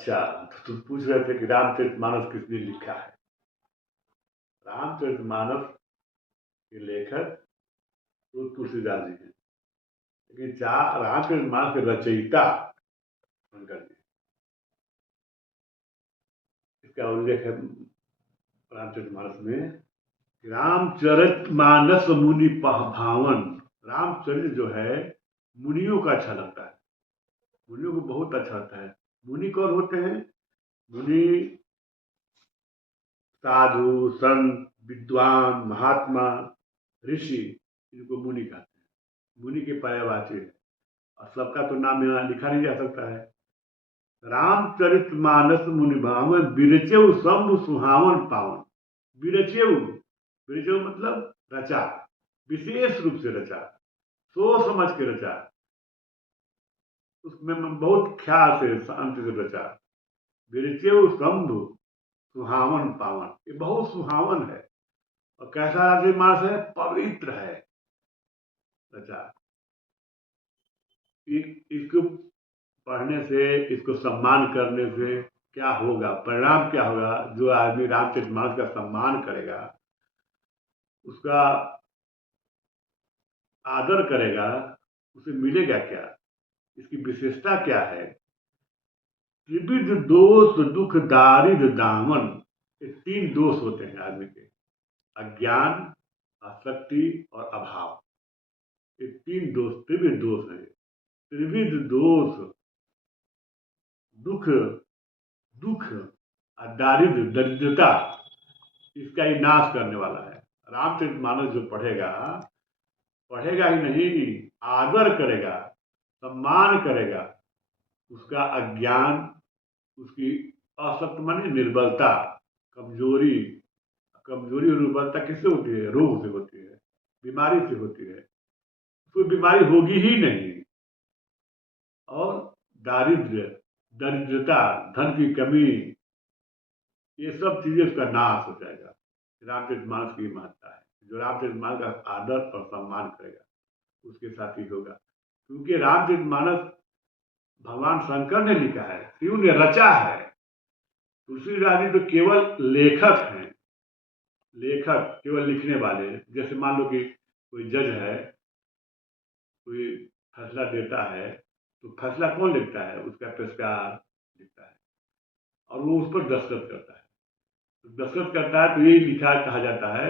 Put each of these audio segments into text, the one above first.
अच्छा, तो तुम पूछ रहे थे कि रामचरितमानस किसने लिखा है। रामचरितमानस के लेखक तो तुलसीदास जी हैं, लेकिन चार रामचरितमानस के रचयिता शंकर जी। इसका उल्लेख है रामचरितमानस में। रामचरितमानस मुनि भावन। रामचरित जो है मुनियों का अच्छा लगता है, मुनियों को बहुत अच्छा लगता है। मुनि कौन होते हैं? मुनि साधु, संत, विद्वान, महात्मा, ऋषि, इनको मुनि कहते हैं। मुनि के पर्यायवाची है और सबका तो नाम यहाँ लिखा नहीं जा सकता है। रामचरितमानस मुनि भावन, बिरचेउ शंभु सुहावन पावन। बिरचेउ, बिरचेउ मतलब रचा, विशेष रूप से रचा, सोच समझ के रचा, उसमें बहुत ख्याल से शांति से रचा। बिरचेउ शंभु सुहावन पावन, ये बहुत सुहावन है। और कैसा रामचरितमानस है? पवित्र है रचा। इसको पढ़ने से, इसको सम्मान करने से क्या होगा, परिणाम क्या होगा? जो आदमी रामचरितमानस का सम्मान करेगा, उसका आदर करेगा, उसे मिलेगा क्या? इसकी विशेषता क्या है? त्रिविध दोष दुख दारिद्र दामन। ये तीन दोष होते हैं आदमी के: अज्ञान, आसक्ति और अभाव। ये तीन दोष, त्रिविध दोष है। त्रिविध दोष, दुख, दुख और दारिद्र, दरिद्रता, इसका ही नाश करने वाला है। रामचरितमानस जो पढ़ेगा, पढ़ेगा ही नहीं, आदर करेगा, सम्मान करेगा, उसका अज्ञान, उसकी असक्त माने निर्बलता, कमजोरी, कमजोरी और दुर्बलता किससे होती है? रोग से होती है, बीमारी से होती है। उसको बीमारी होगी ही नहीं। और दारिद्र्य, दरिद्रता, धन की कमी, ये सब चीजें उसका नाश हो जाएगा। रामचरितमानस की महत्ता है। जो रामचरितमानस का आदर और सम्मान करेगा, उसके साथ ही होगा। क्योंकि रामचरितमानस भगवान शंकर ने लिखा है, शिव ने रचा है। तुलसीदास जी तो केवल लेखक हैं, लेखक, केवल लिखने वाले। जैसे मान लो कि कोई जज है, कोई फैसला देता है, तो फैसला कौन लिखता है? उसका पेशकार लिखता है और वो उस पर दस्तखत करता है। तो दस्तखत करता है तो यही लिखा कहा जाता है।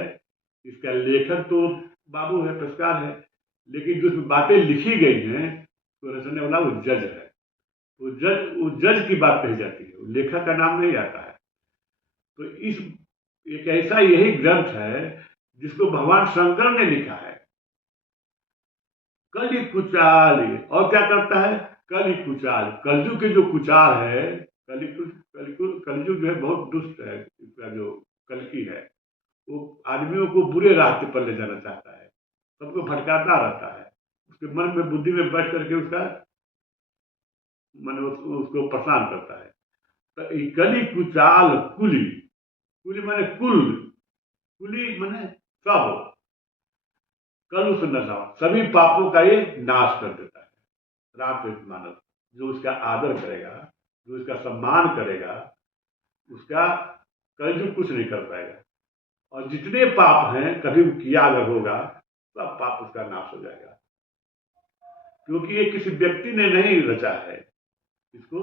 इसका लेखक तो बाबू है, पेशकार है, लेकिन जो बातें लिखी गई हैं तो रचने वाला वो जज है। वो जज की बात कही जाती है, लेखक का नाम नहीं आता है। तो इस एक ऐसा यही ग्रंथ है जिसको भगवान शंकर ने लिखा है। कलि कुचाल, और क्या करता है? कलि कुचाल, कलयुग के जो कुचाल है, कलयुग जो है बहुत दुष्ट है। इसका जो कलकी है, वो आदमियों को बुरे रास्ते पर ले जाना चाहता है, सबको भटकाता रहता है। उसके मन में, बुद्धि में बैठ करके उसका मन उसको परेशान करता है। तो कलि कुचाल कुली, कुली माने कुल, कुली माने सब, कलुष नशा, सभी पापों का ये नाश कर देता है। रामचरितमानस जो उसका आदर करेगा, जो उसका सम्मान करेगा, उसका कलयुग कुछ नहीं कर पाएगा। और जितने पाप हैं, कभी किया अगर होगा, सब पाप उसका नाश हो जाएगा। क्योंकि ये किसी व्यक्ति ने नहीं रचा है, इसको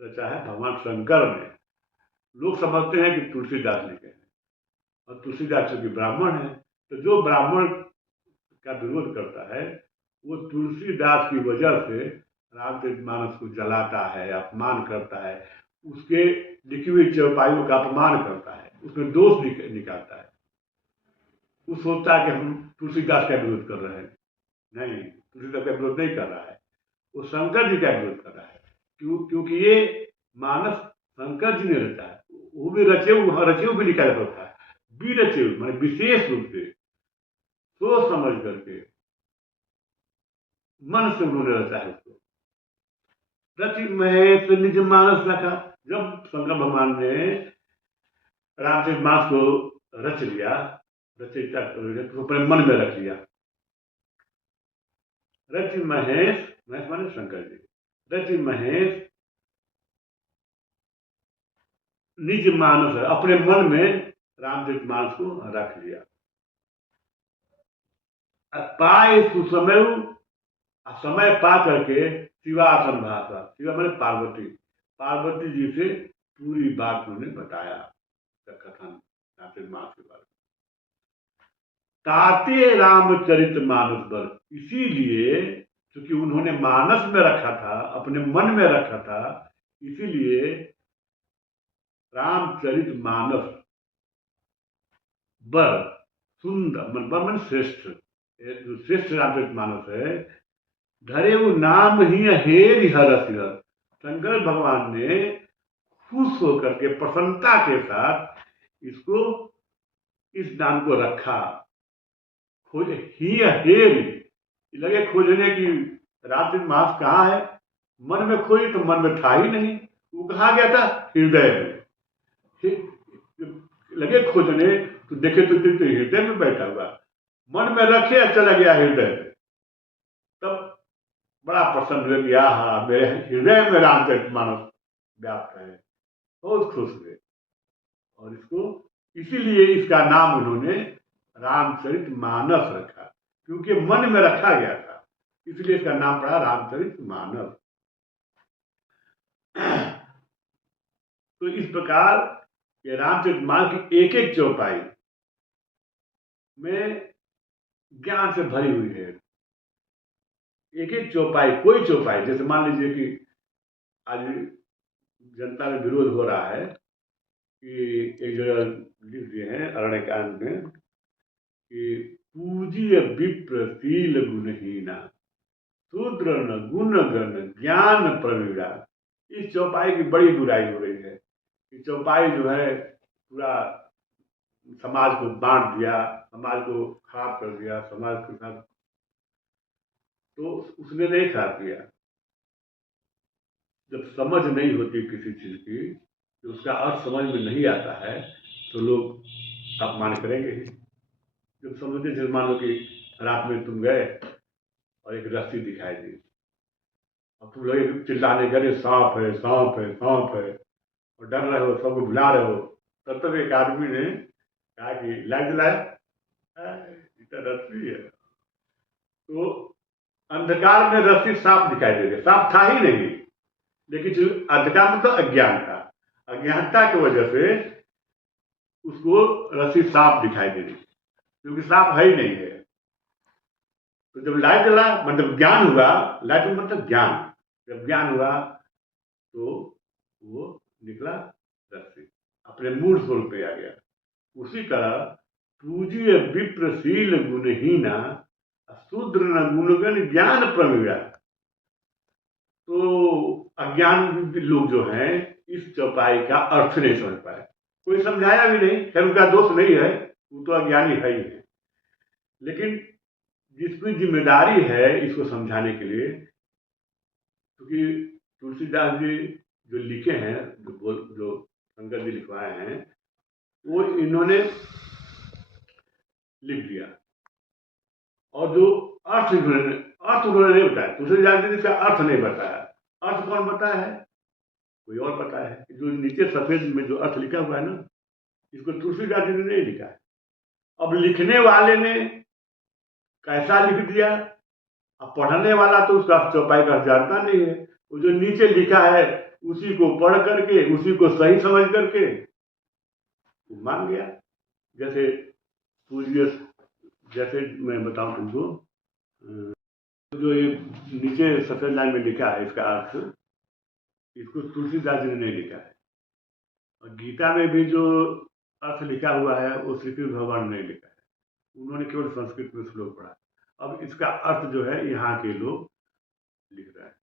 रचा है भगवान शंकर ने। लोग समझते हैं कि तुलसीदास लिखे हैं, और तुलसीदास चूंकि ब्राह्मण है, तो जो ब्राह्मण का विरोध करता है, वो तुलसीदास की वजह से रामचरितमानस को जलाता है, अपमान करता है, उसके लिखी हुई चौपाइयों का अपमान करता है, उसमें दोष निकालता है। वो सोचता है कि हम तुलसीदास का विरोध कर रहे हैं। नहीं, तुलसीदास का विरोध नहीं कर रहा है, वो शंकर जी का विरोध कर रहा है। क्योंकि ये मानस शंकर जी ने रचा है। वो भी रचे भी लिखा जाता होता है। विरचे माने विशेष रूप से सोच समझ करके, मन से उन्होंने रचा है उसको। रचि महेश निज मानस रखा। जब शंकर भगवान ने रामचरितमानस को रच लिया, रचयिता तो अपने मन में रख लिया। रचि महेश, महेश माने शंकर जी, रचि महेश निज मानस है, अपने मन में रामचरितमानस को रख लिया। पाए सुसमय, समय पा करके शिवासन भाषा, शिवा मैंने पार्वती, पार्वती जी से पूरी बात उन्होंने बताया कथन रामचरितमानस के बारे में। ताते रामचरित मानस पर, इसीलिए क्योंकि उन्होंने मानस में रखा था, अपने मन में रखा था, इसीलिए रामचरित मानस बर सुंदर, बर मन श्रेष्ठ, जो श्रेष्ठ रामचरित मानस है, धरे वो नाम ही हेर हरस, शंकर भगवान ने खुश होकर के प्रसन्नता के साथ इसको, इस नाम को रखा। खोज ही हेर, लगे खोजने की रामचरित मानस कहाँ है, मन में खोजी तो मन में था ही नहीं, वो कहा गया था हृदय में, लगे खोजने तो देखे तो हृदय में बैठा हुआ, मन में रखे चला गया हृदय में, तब बड़ा प्रसन्न हुए कि हाँ मेरे हृदय में रामचरितमानस व्याप्त है, बहुत खुश हुए। और इसको इसीलिए इसका नाम उन्होंने रामचरितमानस रखा, क्योंकि मन में रखा गया था, इसलिए इसका नाम पड़ा रामचरितमानस। तो इस प्रकार ये रामचरितमानस की एक एक चौपाई में ज्ञान से भरी हुई है। एक एक चौपाई, कोई चौपाई, जैसे मान लीजिए कि आज जनता में विरोध हो रहा है कि एक जगह लिख दिए हैं अरण्यकांड में कि पूज्य विप्र शील गुणहीना, शूद्र न गुण गण ज्ञान प्रवीणा। इस चौपाई की बड़ी बुराई हो रही है। ये चौपाई जो है पूरा समाज को बांट दिया, समाज को खराब कर दिया, समाज के साथ, तो उसने नहीं खराब किया। जब समझ नहीं होती किसी चीज की, तो उसका अर्थ समझ में नहीं आता है, तो लोग अपमान करेंगे ही। जब समझते, जैसे मान लो कि रात में तुम गए और एक रस्सी दिखाई दी, और तुम लोग चिल्लाने गए सांप है सांप है सांप है, और डर रहे हो, सबको बुला रहे हो, तब तक एक आदमी ने कहा कि लाइट जलाया, इतना रस्सी है। तो अंधकार में रस्सी सांप दिखाई दे रही, सांप था ही नहीं, लेकिन अंधकार में तो अज्ञान था, अज्ञानता की वजह से उसको रस्सी सांप दिखाई दे रही, क्योंकि सांप है ही नहीं है। तो जब लाइट जला मतलब ज्ञान हुआ, लाइट मतलब ज्ञान, जब ज्ञान हुआ तो वो निकला रस्सी, अपने मूल स्वरूप पे आ गया। उसी तरह पूज्य विप्रशील गुणहीना, शूद्र न गुणगण ज्ञान प्रवीणा। तो अज्ञान लोग जो हैं इस चौपाई का अर्थ नहीं समझ पाए, कोई समझाया भी नहीं, खैर उनका दोष नहीं है, वो तो अज्ञानी है ही है, लेकिन जिसकी जिम्मेदारी है इसको समझाने के लिए, क्योंकि तुलसीदास जी जो लिखे हैं, जो शंकर जी लिखवाए हैं, वो इन्होंने लिख दिया, और जो अर्थ उन्होंने नहीं बताया, तुलसीदास जी ने इसका अर्थ नहीं बताया। अर्थ कौन बताया है, कोई और बताया है। जो नीचे सफेद में जो अर्थ लिखा हुआ है ना, इसको तुलसीदास जी ने नहीं लिखा है। अब लिखने वाले ने कैसा लिख दिया, अब पढ़ने वाला तो उसका चौपाई का जानता नहीं है, वो जो नीचे लिखा है उसी को पढ़ करके, उसी को सही समझ करके मान गया। जैसे पूज्य, जैसे मैं बताऊं तुमको, जो ये नीचे सफेद लाइन में लिखा है इसका अर्थ, इसको तुलसीदास जी ने नहीं लिखा है, और गीता में भी जो अर्थ लिखा हुआ है वो श्री कृष्ण भगवान ने नहीं लिखा है, उन्होंने केवल संस्कृत में श्लोक पढ़ा। अब इसका अर्थ जो है यहाँ के लोग लिख रहे हैं,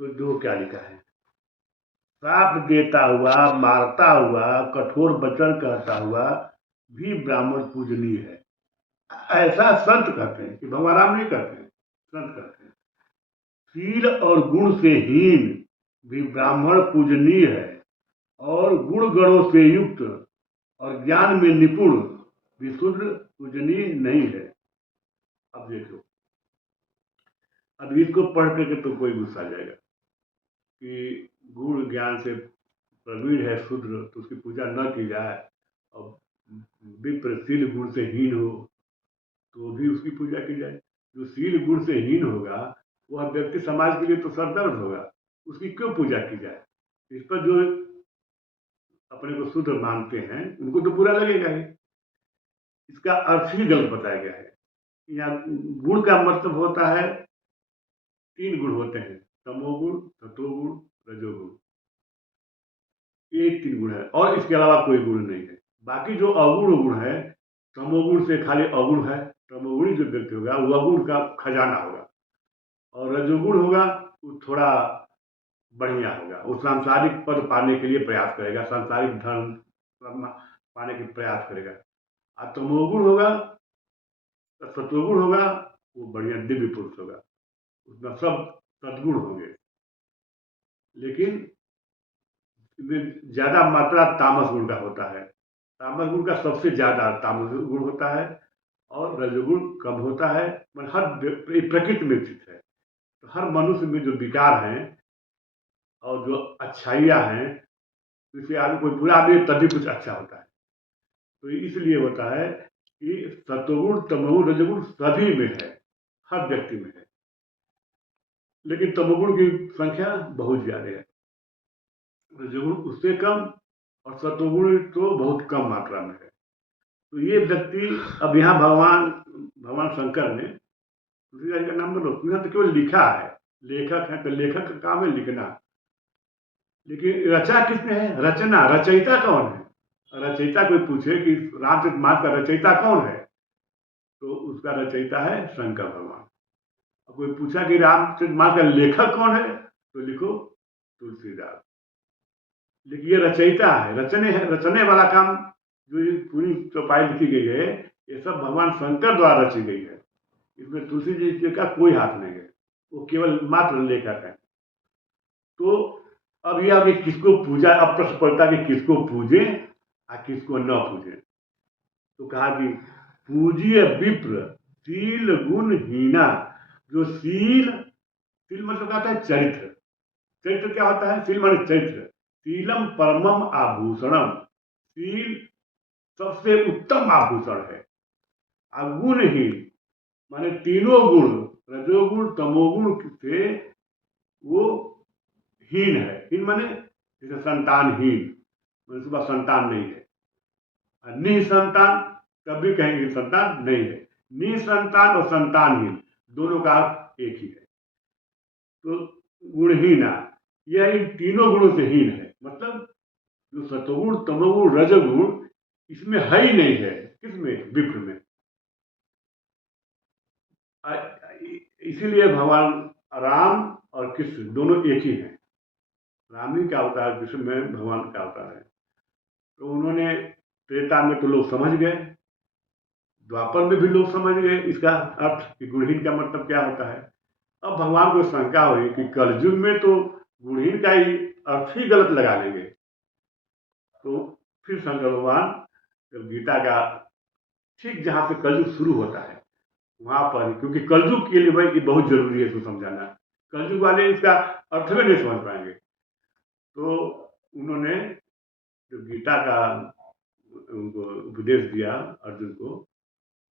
तो जो क्या लिखा है, श्राप देता हुआ, मारता हुआ, कठोर वचन कहता हुआ भी ब्राह्मण पूजनीय है। ऐसा संत कहते हैं, कि भगवान राम नहीं कहते हैं, संत कहते हैं। शील और गुण से हीन भी ब्राह्मण पूजनीय है, और गुण गणों से युक्त और ज्ञान में निपुण भी शूद्र पूजनीय नहीं है। अब देखो, अब इसको पढ़ करके तो कोई गुस्सा आ जाएगा कि गुण ज्ञान से प्रवीण है शूद्र तो उसकी पूजा न की जाए, और विप्र शील गुण से हीन हो तो भी उसकी पूजा की जाए। जो शील गुण से हीन होगा वह व्यक्ति समाज के लिए तो सरदर्द होगा, उसकी क्यों पूजा की जाए। इस पर जो अपने को शुद्ध मानते हैं उनको तो बुरा लगेगा ही। इसका अर्थ ही गलत बताया गया है। यहाँ गुण का मतलब होता है, 3 गुण होते हैं, तमोगुण, सतोगुण, रजोगुण। ये 3 गुण है और इसके अलावा कोई गुण नहीं है। बाकी जो अवगुण गुण है, तमोगुण से खाली अवगुण है, तमोगुणी जो व्यक्ति होगा वो अवगुण का खजाना होगा, और रजोगुण होगा वो थोड़ा बढ़िया होगा, वो सांसारिक पद पाने के लिए प्रयास करेगा, सांसारिक धर्म पाने के प्रयास करेगा। और तमोगुण होगा, सत्वगुण होगा, वो बढ़िया दिव्य पुरुष होगा, उसमें सब सद्गुण होंगे। लेकिन ज्यादा मात्रा तामस गुण का होता है, तामस गुण का सबसे ज्यादा तामस गुण होता है, और रजोगुण कम होता है। मतलब हर प्रकृति में स्थित है, तो हर मनुष्य में जो विकार हैं और जो अच्छाइयाँ हैं, जैसे आदमी कोई बुरा आदमी तभी कुछ अच्छा होता है। तो इसलिए होता है कि सत्वगुण तमोगुण रजोगुण सभी में है, हर व्यक्ति में है, लेकिन तमोगुण की संख्या बहुत ज्यादा है, रजोगुण उससे कम, और सत्वगुण तो बहुत कम मात्रा में है। तो ये व्यक्ति, अब यहाँ भगवान भगवान शंकर ने, तुलसीदास जी का नाम बोलो, यहाँ तो केवल लिखा है, लेखक है तो लेखक का काम है लिखना, लेकिन रचा किसने है, रचना, रचयिता कौन है। रचयिता कोई पूछे कि रामचरितमानस का रचयिता कौन है, तो उसका रचयिता है शंकर भगवान। अब कोई पूछा कि रामचरितमानस का लेखक कौन है, तो लिखो तुलसीदास। लेकिन ये रचयिता है, रचने वाला काम, जो ये पूरी चौपाई लिखी गई है, ये सब भगवान शंकर द्वारा रची गई है, इसमें तुलसी जी का कोई हाथ नहीं है, वो केवल मात्र लेखक है। तो अब यह कि किसको पूजा, अब प्रश्न पड़ता कि किसको पूजे और किसको न पूजे। तो कहा कि पूज्य विप्र शील गुण हीना। जो शील, शील मतलब क्या होता है, चरित्र। चरित्र क्या होता है, शील माने चरित्र। शीलम परमम आभूषणम, शील सबसे उत्तम आभूषण है। और गुणहीन माने तीनों गुण, रजोगुण तमोगुण से वो हीन है। हीन माने जैसे संतानहीन, मैंने सुबह संतान नहीं है। निसंतान, तब भी कहेंगे संतान नहीं है। निसंतान और संतानहीन दोनों का अर्थ एक ही है। तो गुणहीना, यह इन तीनों गुणों से हीन है, मतलब जो सतोगुण तमोगुण रजोगुण इसमें है ही नहीं है। किसमें, विप्र में। इसीलिए भगवान राम और कृष्ण दोनों एक ही हैं। राम ही का अवतार, कृष्ण में भगवान का अवतार है। तो उन्होंने त्रेता में तो लोग समझ गए, द्वापर में भी लोग समझ गए इसका अर्थ कि गुणहीन का मतलब क्या होता है। अब भगवान को शंका हुई कि कलयुग में तो गुणहीन का ही अर्थ ही गलत लगा लेंगे। तो फिर शंकर भगवान जब गीता का ठीक जहां से कलयुग शुरू होता है वहां पर, क्योंकि कलयुग के लिए भाई ये बहुत जरूरी है इसको समझाना, कलयुग वाले इसका अर्थ में नहीं समझ पाएंगे। तो उन्होंने जो गीता का उनको उपदेश दिया अर्जुन को,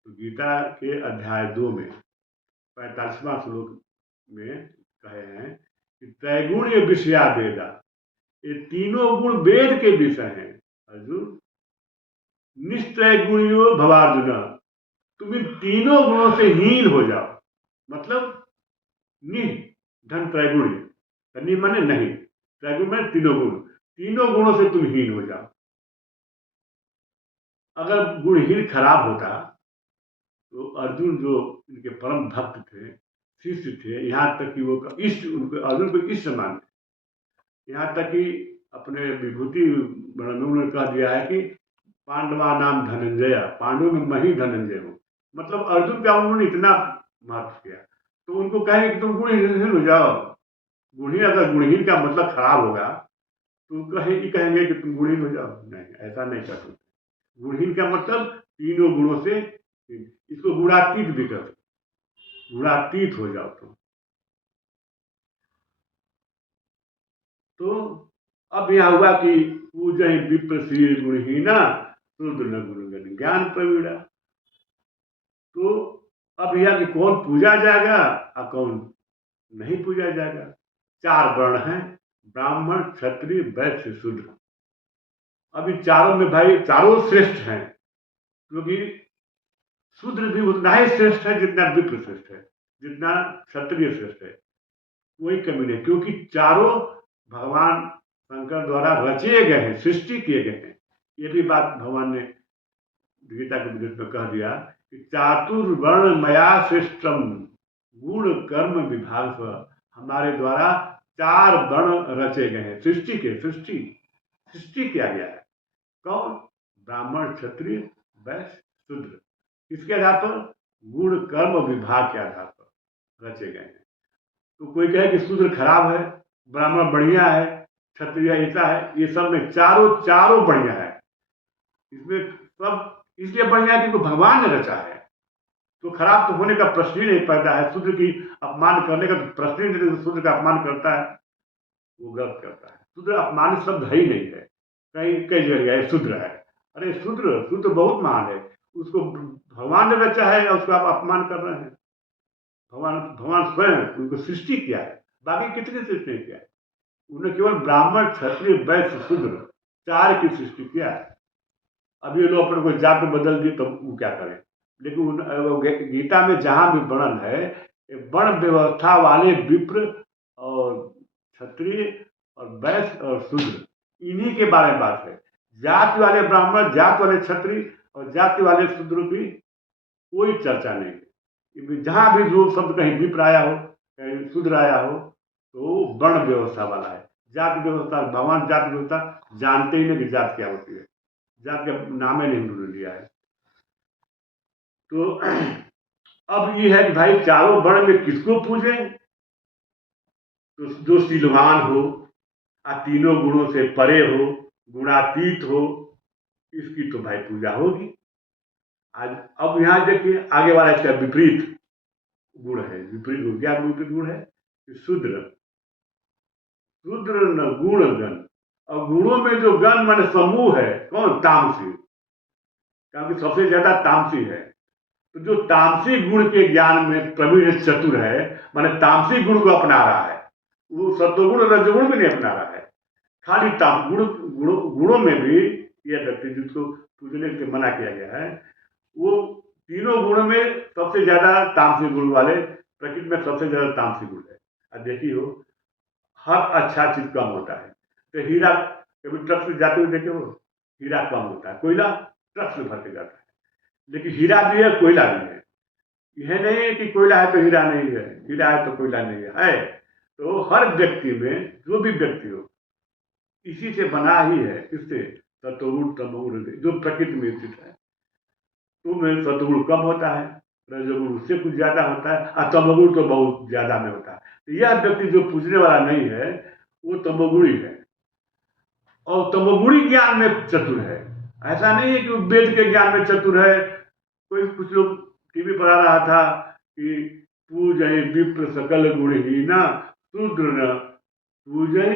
तो गीता के अध्याय 2 में 45वां श्लोक में कहे हैं कि त्रैगुण्य विषया वेदा, ये तीनों गुण वेद के विषय हैं अर्जुन। निस्त्रैगुण्यो भवार्जुन, तुम इन तीनों गुणों से हीन हो जाओ। मतलब नि धन त्रैगुण्य, नि माने नहीं, त्रैगुण्य माने तीनों गुण, तीनों गुणों से तुम हीन हो जाओ। अगर गुणहीन खराब होता तो अर्जुन जो इनके परम भक्त थे, शिष्य थे, यहाँ तक कि वो इष्ट, उनको अर्जुन को इष्ट मानते, यहाँ तक कि अपने विभूति वर्णन में कह दिया है कि पांडवा नाम धनंजय, पांडवों में मैं ही धनंजय हूँ। मतलब अर्जुन का उन्होंने इतना महत्व किया, तो उनको कहेंगे कि तुम गुणहीन हो जाओ। गुणहीन, अगर गुणहीन का मतलब खराब होगा तो कहेंगे कि तुम गुणहीन हो जाओ, नहीं, ऐसा नहीं कर सकते। गुणहीन का मतलब तीनों गुणों से, इसको गुणातीत भी कर, गुणातीत हो जाओ तुम। तो अब यहाँ हुआ कि पूजहि विप्र श्री गुणहीना शूद्र न गुणगण ज्ञान प्रवीणा। तो अब यह कि कौन पूजा जाएगा और कौन नहीं पूजा जाएगा। 4 वर्ण हैं, ब्राह्मण क्षत्रिय वैश्य शूद्र। अब इन चारों में भाई चारों श्रेष्ठ हैं, क्योंकि शूद्र भी उतना ही श्रेष्ठ है जितना विप्र श्रेष्ठ है, जितना क्षत्रिय श्रेष्ठ है, कोई कमी नहीं, क्योंकि चारों भगवान शंकर द्वारा रचे गए हैं, सृष्टि किए गए हैं। ये भी बात भगवान ने गीता के उपदेश में कह दिया कि चातुर्वर्ण मया श्रेष्ठम गुण कर्म विभाग स्व, हमारे द्वारा 4 वर्ण रचे गए हैं, सृष्टि किया गया है। कौन? ब्राह्मण क्षत्रिय वैश्य शूद्र। इसके आधार पर गुण कर्म विभाग के आधार पर रचे गए हैं। तो कोई कहे कि शूद्र खराब है, ब्राह्मण बढ़िया है, क्षत्रिय ऐसा है, ये सब में चारों बढ़िया है। इसमें सब इसलिए बढ़िया है क्योंकि भगवान ने रचा है, तो खराब तो होने का प्रश्न ही नहीं पैदा है। शूद्र की अपमान करने का तो प्रश्न ही नहीं, शूद्र का अपमान करता है वो गलत करता है। शूद्र अपमान शब्द है ही नहीं है, कई जगह शूद्र है। अरे शूद्र बहुत महान है, उसको भगवान ने रचा है और उसको आप अपमान कर रहे हैं। भगवान स्वयं उनको सृष्टि किया है, बाकी कितने सृष्टि नहीं किया है। उन्होंने केवल ब्राह्मण क्षत्रिय वैश्य शूद्र 4 की सृष्टि किया है। अब ये लोग अपने को जात बदल दी तो वो क्या करें। लेकिन गीता में जहां भी वर्णन है, वर्ण व्यवस्था वाले विप्र और क्षत्रिय और वैश्य और शूद्र, इन्हीं के बारे में बात है। जाति वाले ब्राह्मण, जाति वाले क्षत्रिय और जाति वाले शूद्र की कोई चर्चा नहीं है। जहां भी जो शब्द कहीं विप्र आया हो, कहीं शूद्र आया हो, तो वर्ण व्यवस्था वाला है। जाति व्यवस्था, भगवान जाति व्यवस्था जानते ही नहीं कि जात क्या होती है, जात का नाम ही नहीं उन्होंने लिया है। तो अब ये है कि भाई चारों वर्ण में किसको पूजे, तो जो शीलवान हो, तीनों गुणों से परे हो, गुणातीत हो, इसकी तो भाई पूजा होगी। आज अब यहां देखिए आगे वाला इसका विपरीत गुण है। विपरीत गुण क्या? विपरीत गुण है शूद्र न गुण गण, और गुणों में जो गण मान समूह है, कौन? तामसी, क्योंकि सबसे ज्यादा तामसी है। तो जो तामसी गुण के ज्ञान में प्रवीण चतुर है, माने तामसी गुण को अपना रहा है, वो सत्वगुण रजगुण भी नहीं अपना रहा है, खाली ताम गुणों में भी यह व्यक्ति जिसको पूजने से मना किया गया है, वो तीनों गुण में सबसे ज्यादा तामसी गुण वाले, प्रकृति में सबसे ज्यादा तामसी गुण है। अब देखिए हो, हर अच्छा चीज कम होता है। तो हीरा कभी ट्रक से जाते हुए देखे हो, हीरा कम होता है, कोयला ट्रक से भर के जाता है। लेकिन हीरा भी है, कोयला भी है। यह नहीं है कि कोयला है तो हीरा नहीं है, हीरा है तो कोयला नहीं है। तो हर व्यक्ति में, जो भी व्यक्ति हो, इसी से बना ही है। किससे? सतोगुण तमोगुण, जो प्रकृति में स्थित है। तो में सतोगुण कम होता है, रजोगुण उससे कुछ ज्यादा होता है, और तमोगुण तो बहुत ज्यादा में होता है। तो यह व्यक्ति जो पूजने वाला नहीं है, वो तमोगुणी है, और तमोगुणी ज्ञान में चतुर है। ऐसा नहीं है कि वो वेद के ज्ञान में चतुर है। कुछ लोग टीवी पर आ रहा था कि पूजय विप्र सकल गुणहीना शूद्र न पूजय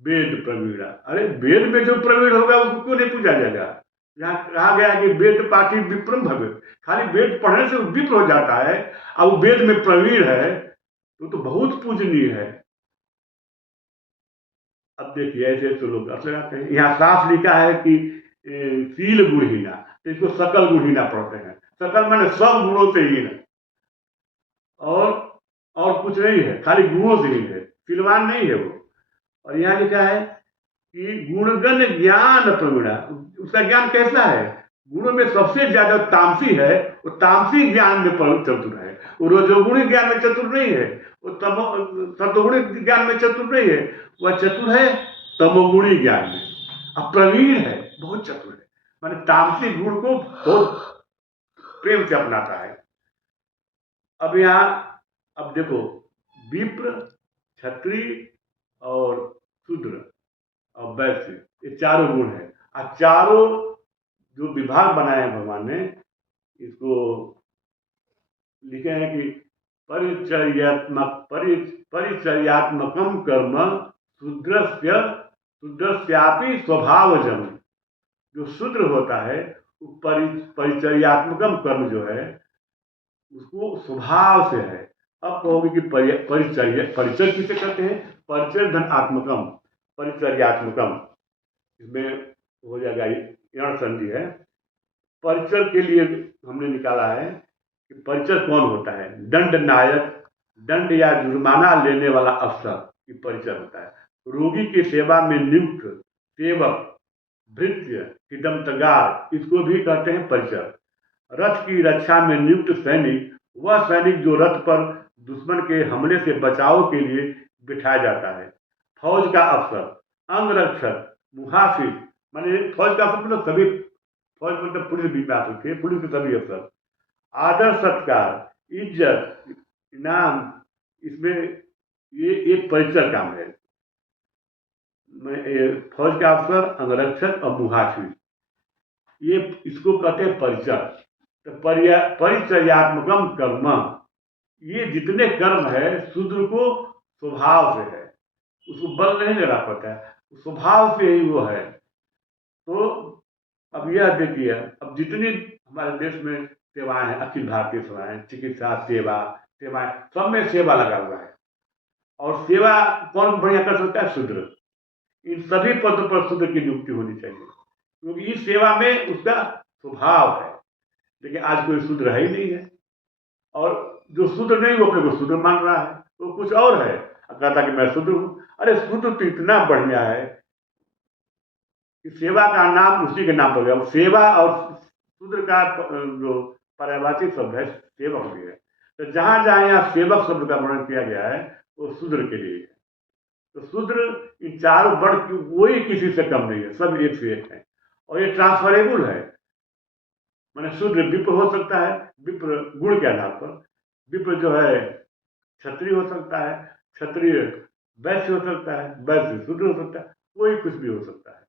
वेद प्रवीणा। अरे वेद में जो प्रवीण होगा उसको क्यों नहीं पूजा जाएगा? यहाँ कहा गया कि वेद पाठी विप्रम भवे, खाली वेद पढ़ने से विप्र हो जाता है, और वो वेद में प्रवीण है तो बहुत पूजनीय है। अब देखिए ऐसे तो लोग अर्थ लगाते हैं। यहाँ साफ लिखा है कि शील गुणहीना, तो इसको सकल गुणहीना पढ़ते हैं। सकल माने सब गुणों से हीन, और कुछ नहीं है, खाली गुणों से हीन है, शीलवान नहीं है वो। और यहाँ लिखा है कि गुणगण ज्ञान प्रवीणा, उसका ज्ञान कैसा है? गुणों में सबसे ज्यादा तामसी है, वो तामसी ज्ञान में चतुर है। वो रजोगुणी ज्ञान में चतुर नहीं है, वो सतोगुणी ज्ञान में चतुर नहीं है, वह चतुर है तमोगुणी ज्ञान में, अब प्रवीण है, बहुत चतुर है। माने तामसी गुण को बहुत प्रेम से अपनाता है। अब यहाँ अब देखो, विप्र, क्षत्रिय और शूद्र और वैश्य, ये चारों गुण है। और चारों जो विभाग बनाए हैं भगवान ने, इसको लिखे हैं कि परिचर्यात्मकम कर्म शूद्रस्य शूद्रस्यापि स्वभावजम, जो शूद्र होता है वो परिचर्यात्मकम कर्म जो है उसको स्वभाव से है। अब कहोगे कि परिचर्या, परिचय किसे कहते हैं? परिचय धन आत्मकम, परिचर्यात्मकम, इसमें हो जाएगा यण संधि है। परिचय के लिए हमने निकाला है कि परिचय कौन होता है? दंड नायक, दंड या जुर्माना लेने वाला अफसर की परिचय होता है। रोगी की सेवा में नियुक्त सेवक, भृत्य, हिदमतगार, इसको भी कहते हैं परिचय। रथ की रक्षा में नियुक्त सैनिक, वह सैनिक जो रथ पर दुश्मन के हमले से बचाव के लिए बिठाया जाता है। फौज का अफसर, अंगरक्षक, मुहाफिज, माने फौज का अफसर मतलब सभी, फौज मतलब पुलिस भी आ सकती है, पुलिस के सभी अफसर। आदर सत्कार, इज्जत, इनाम, इसमें ये एक परिचय काम है। फौज का अफसर, अंगरक्षक और मुहाफिज, ये इसको कहते हैं परिचय। तो परिचर्यात्मकम कर्म, ये जितने कर्म है शूद्र को स्वभाव से है, उसको बल नहीं लेना पड़ता है, स्वभाव से ही वो है। तो अब यह देखिए, अब जितनी हमारे देश में सेवाएं हैं, अखिल भारतीय सेवाएं, चिकित्सा सेवा, सेवाएं, सब में सेवा लगा हुआ है। और सेवा कौन बढ़िया कर सकता है? शूद्र। इन सभी पदों पर शूद्र की नियुक्ति होनी चाहिए, क्योंकि इस सेवा में उसका स्वभाव है। लेकिन आज कोई शूद्र है ही नहीं है, और जो शूद्र नहीं वो अपने को शूद्र मान रहा है, तो कुछ और है, कहता कि मैं शूद्र हूं। अरे शूद्र तो इतना बढ़िया है कि सेवा का नाम उसी के नाम पर गया। सेवा और शूद्र का जो पर्यायवाची शब्द है सेवक भी है। तो जहां जहां यहाँ सेवक शब्द का वर्णन किया गया है वो शूद्र के लिए है। तो शूद्र इन चारों वर्ण की कोई किसी से कम नहीं है, सब एक से एक है, और ये ट्रांसफरेबल है। मैंने शूद्र विप्र हो सकता है, विप्र गुण के आधार पर। विप्र जो है क्षत्रिय हो सकता है, क्षत्रिय वैश्य हो सकता है, वैश्य शूद्र हो सकता है, कोई कुछ भी हो सकता है।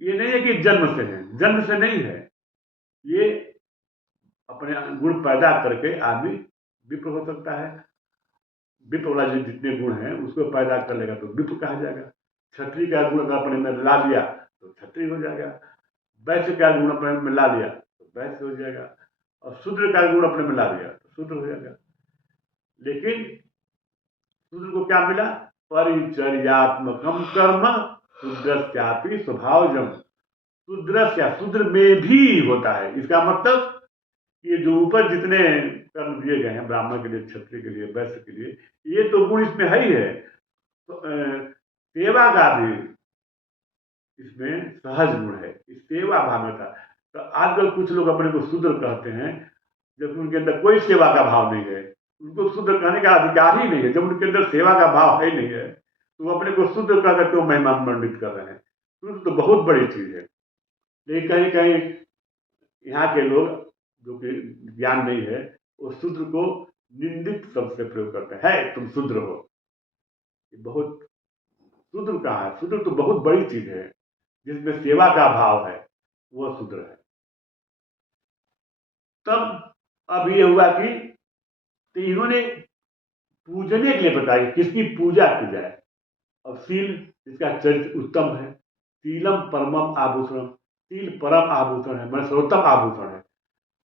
ये नहीं है कि जन्म से है, जन्म से नहीं है, ये अपने गुण पैदा करके आदमी विप्र हो सकता है। विप्र वाला जितने गुण हैं उसको पैदा कर लेगा तो विप्र कहा जाएगा। क्षत्रिय का गुण अगर अपने में ला लिया तो क्षत्रिय हो जाएगा, वैश्य का गुण अपने में ला लिया तो वैश्य हो जाएगा, और शूद्र का गुण अपने में ला लिया तो शूद्र हो जाएगा। लेकिन शूद्र को क्या मिला? परिचर्यात्मकम कर्म शूद्रस्यापि स्वभावजम, शूद्र में भी होता है। इसका मतलब ये जो ऊपर जितने कर्म दिए गए हैं, ब्राह्मण के लिए, क्षत्रिय के लिए, वैश्य के लिए, ये तो गुण इसमें है ही है। तो सेवा का भी इसमें सहज गुण है, इस सेवा भावना। तो आजकल कुछ लोग अपने को शूद्र कहते हैं जबकि उनके अंदर कोई सेवा का भाव नहीं है। उनको शूद्र कहने का अधिकार ही नहीं है। जब उनके अंदर सेवा का भाव है नहीं है तो वो अपने को शूद्र कह करके महिमा मंडित कर रहे हैं। शूद्र तो बहुत बड़ी चीज है। लेकिन कहीं कहीं यहाँ के लोग जो कि ज्ञान नहीं है वो शूद्र को निंदित शब्द से प्रयोग करते हैं, तुम शूद्र हो। ये बहुत, शूद्र कहाँ है? शूद्र तो बहुत बड़ी चीज है, जिसमें सेवा का भाव है, वो शूद्र है। तब अब ये हुआ कि तो इन्होंने पूजने के लिए बताया किसकी पूजा की जाए। अब सील, जिसका चरित्र उत्तम है, शीलम परमम आभूषण, शील परम आभूषण है, मैं सर्वोत्तम आभूषण है।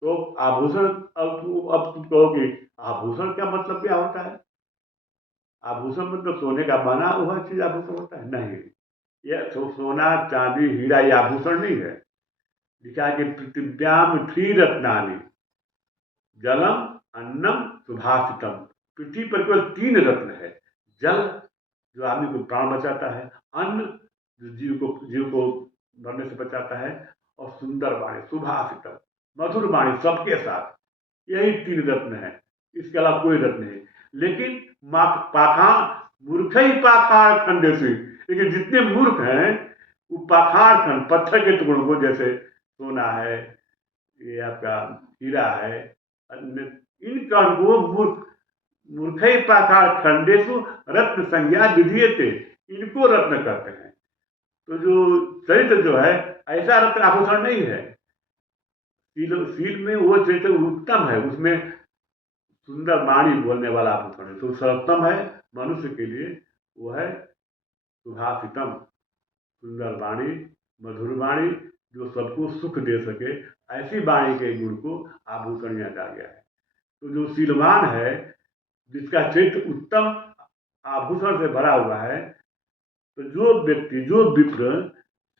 तो आभूषण, अब तुम कहोगे आभूषण का मतलब क्या होता है? आभूषण मतलब सोने का बना हुआ चीज आभूषण होता है? नहीं, यह सोना चांदी हीरा ये आभूषण नहीं है। लिखा है कि पृथिव्याम थ्री रत्नानि, जलम, अन्नम, सुभाषितम। पृथ्वी पर केवल 3 रत्न है। जल जो आदमी को प्राण बचाता है, अन्न जो जीव को मरने से बचाता है, और सुंदर वाणी, सुभाषितम, मधुर वाणी सबके साथ, यही 3 रत्न है। इसके अलावा कोई रत्न नहीं। लेकिन पाखाड़, मूर्ख ही पाखाड़ खंडेसी, लेकिन जितने मूर्ख हैं वो पाखाड़ खंड, पत्थर के टुकड़ों को, जैसे सोना है, ये आपका हीरा है, इन कण को मूर्ख ही पाखाड़ खंडेशु रत्न संज्ञा विधीयते, इनको रत्न कहते हैं। तो जो चरित्र जो है ऐसा रत्न आभूषण नहीं है। सील में वो चरित्र उत्तम है, उसमें सुंदर वाणी बोलने वाला आभूषण है। तो सर्वोत्तम है मनुष्य के लिए वो है सुभाषितम, सुंदर वाणी, मधुर वाणी, जो सबको सुख दे सके, ऐसी वाणी के गुण को आभूषण यहाँ कहा गया है। तो जो शीलवान है, जिसका चरित्र उत्तम आभूषण से भरा हुआ है, तो जो व्यक्ति, जो विप्र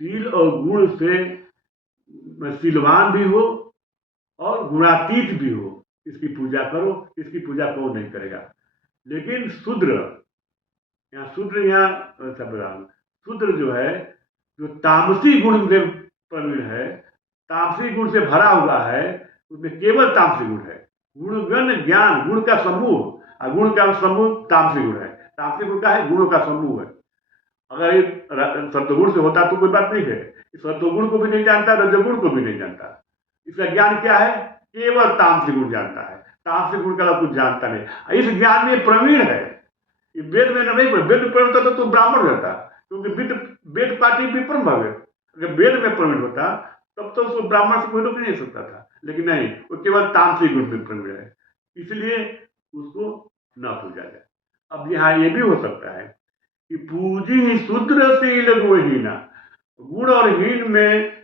शील और गुण से शीलवान भी हो और गुणातीत भी हो, इसकी पूजा करो। इसकी पूजा कौन नहीं करेगा। लेकिन शूद्र, यहाँ शूद्र जो है, जो तामसी गुण में प्रवीण है, तामसी गुण से भरा हुआ है, उसमें केवल तामसी गुण है। गुणगण ज्ञान, गुण का समूह, और गुण का समूह तामसी गुण है। तामसी गुण का है, गुणों का समूह है। अगर ये सत्वगुण से होता तो कोई बात नहीं है। सत्वगुण को भी नहीं जानता, रजोगुण को भी नहीं जानता। इसका ज्ञान क्या है? केवल तामसी गुण जानता है। तामसी गुण का कुछ जानता नहीं। इस ज्ञान में प्रवीण है। वेद में नहीं, वेद में प्रवीण होता तो ब्राह्मण रहता, क्योंकि वेद पाठी विप्रम भवे। अगर वेद में प्रवीण होता तब तो उसको ब्राह्मण से कोई रोक नहीं सकता था। लेकिन नहीं, वो केवल तामसी गुण में प्रवीण है, इसलिए उसको न पूजा जाए। अब यहाँ ये भी हो सकता है कि पूजी शूद्र शील गुणहीना, गुण और हीन में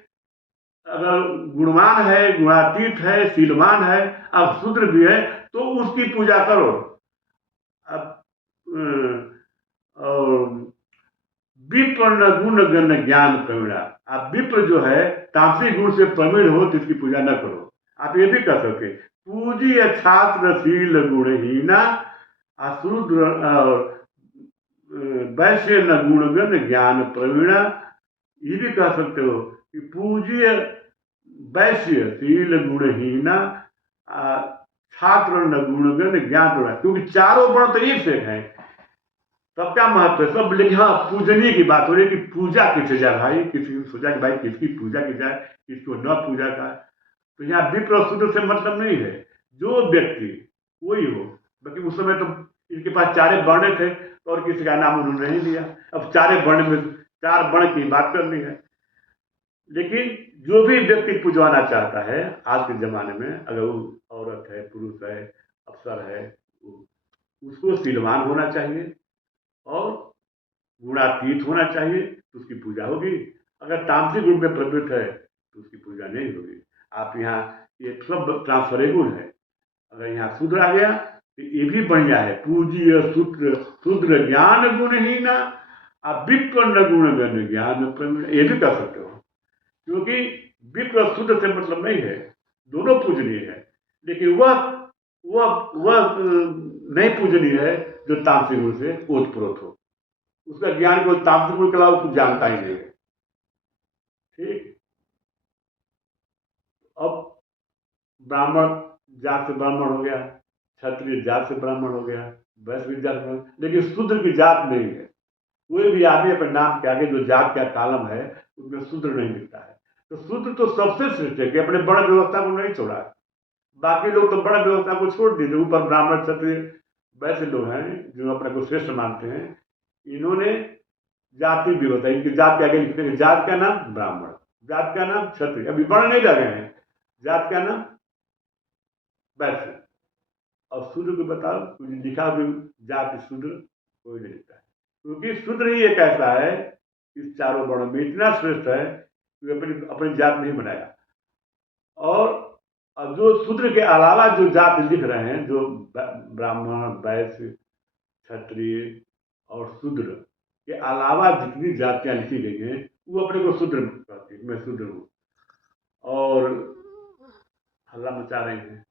अगर गुणवान है, गुणातीत है, शीलवान है, अब शूद्र भी है, तो उसकी पूजा करो। अब और विप्र गुण गण ज्ञान प्रवीणा, आप विप्र जो है तामसी गुण से प्रवीण हो तो इसकी पूजा न करो। आप ये भी कर सकते, पूजी छात्र शील गुणहीना, अशूद्र वैश्य न गुणगण ज्ञान प्रवीणा। ये भी कह सकते हो कि पूज्य वैश्य शील गुणहीना, छात्र न गुणगण ज्ञान प्रवीणा। क्योंकि चारों वर्ण तो एक से हैं, सबका महत्व है सब। लेकिन हाँ, पूजनीय की बात हो रही है कि पूजा किसे जाए भाई, किसी ने सोचा कि भाई किसकी पूजा की जाए, किसको न पूजा का। तो यहाँ विप्र और शूद्र से मतलब नहीं है, जो व्यक्ति कोई हो। बाकी उस समय तो इनके पास चारे वर्ण थे, तो और किसी का नाम उन्होंने नहीं लिया। अब चारे वर्ण में चार वर्ण की बात करनी है। लेकिन जो भी व्यक्ति पूजवाना चाहता है आज के जमाने में, अगर वो औरत है, पुरुष है, अफसर है, उसको शीलवान होना चाहिए और गुणातीत होना चाहिए, तो उसकी पूजा होगी। अगर तामसिक गुण में प्रवृत्त है तो उसकी पूजा नहीं होगी। आप यहाँ ये सब ट्रांसफरेबल है। अगर यहाँ शूद्र आ गया तो ये भी बढ़िया है, पूज्य शूद्र, शूद्र ज्ञान गुणहीना, आप विप्र गुण गण ज्ञान प्रवीण, ये भी कर सकते हो। क्योंकि विप्र शूद्र से मतलब नहीं है, दोनों पूजनीय है। लेकिन वह नहीं पूजनीय है जो तामसिक गुण से ओतप्रोत हो, उसका ज्ञान को तामसिक गुण के अलावा कुछ जानता ही नहीं है। ठीक। अब ब्राह्मण जात से ब्राह्मण हो गया, क्षत्रिय जात से ब्राह्मण हो गया, वैश्य जात से, लेकिन शूद्र की जात नहीं है। कोई भी आदमी अपने नाम के आगे जो जात का कालम है उसमें शूद्र नहीं मिलता है। तो शूद्र तो सबसे श्रेष्ठ है कि अपने वर्ण व्यवस्था को नहीं छोड़ा। बाकी लोग तो वर्ण व्यवस्था को छोड़ दीजिए, ऊपर ब्राह्मण क्षत्रिय वैसे लोग हैं जो अपने को श्रेष्ठ मानते हैं, इन्होंने जाति व्यवस्था, इनकी जात के आगे लिखते हैं जात का नाम ब्राह्मण, जात का नाम क्षत्रिय, अभी वर्ण नहीं लगे हैं, जात का नाम वैश्य। और शूद्र को बताओ, कुछ लिखा भी जाति शूद्र कोई नहीं लिखता है। क्योंकि शूद्र ही एक ऐसा है इस चारों वर्णों में इतना श्रेष्ठ है कि अपनी अपनी जात नहीं बनाया। और अब जो शूद्र के अलावा जो जात लिख रहे हैं, जो ब्राह्मण, वैश्य, क्षत्रिय और शूद्र के अलावा जितनी जातियां लिखी गई हैं, वो अपने को शूद्र कहती है, मैं शूद्र हूँ। और हल्ला मचा रहे हैं।